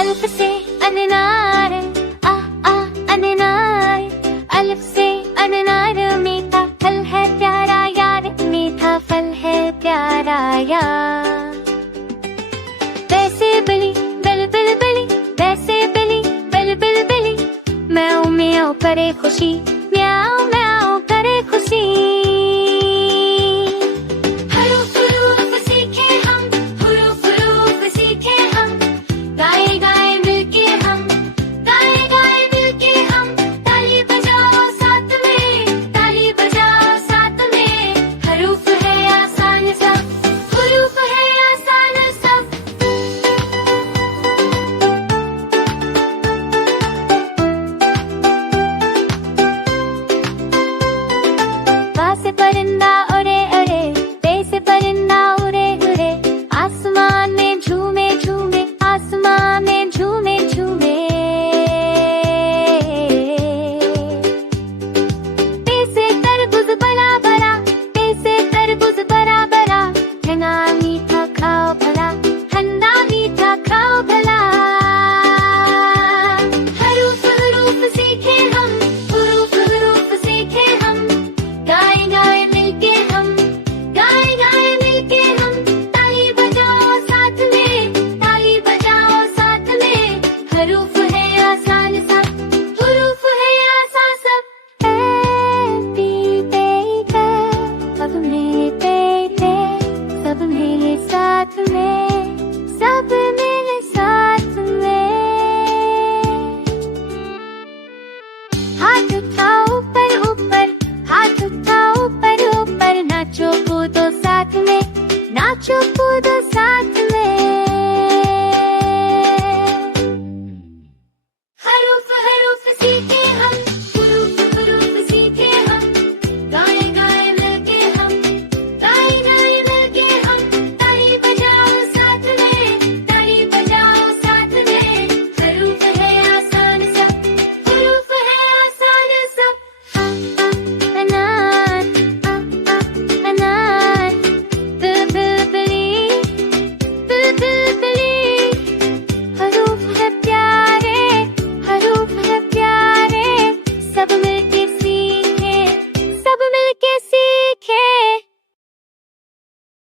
अल्फ से अननार, आ आ अननार, अल्फ से अननार, मीठा फल है प्यारा यार, मीठा फल है प्यारा यार। वैसे बली बिल बिल बिली, वैसे बिली बिल बिल बिली, म्याऊ म्याऊ करे खुशी, म्याऊ म्याऊ करे खुशी। हरूफ हरूफ सीखे हम, हुरूफ हुरूफ सीखे हम, गाए गाए मिलके हम, गाए गाए मिलके हम, ताली बजाओ साथ में, ताली बजाओ साथ में। हरूफ है आसान सब, हुरूफ है आसान सब। बा से परिंदा उड़े उड़े, बे से परिंदा उड़े उड़े, आसमान में झूमे झूमे, आसमान में झूमे झूमे। बे से तरबूज बड़ा बड़ा, बे से तरबूज बड़ा बड़ा, ठंडा मीठा खाओ भला, ठंडा मीठा खाओ भला। हरूफ हरूफ सीखे हम, हुरूफ हुरूफ सीखे हम, गाए गाए मिलके हम, गाए गाए मिलके हम, ताली बजाओ साथ में, ताली बजाओ साथ में। हरूफ है आसान सब, हुरूफ है आसान सब। हैप्पी बर्थडे, सब मेरे बेटे, सब मेरे साथ में, सब मेरे साथ में। हाथ उठाओ ऊपर ऊपर, हाथ उठाओ ऊपर ऊपर, नाचो कूदो साथ में, नाचो कूदो साथ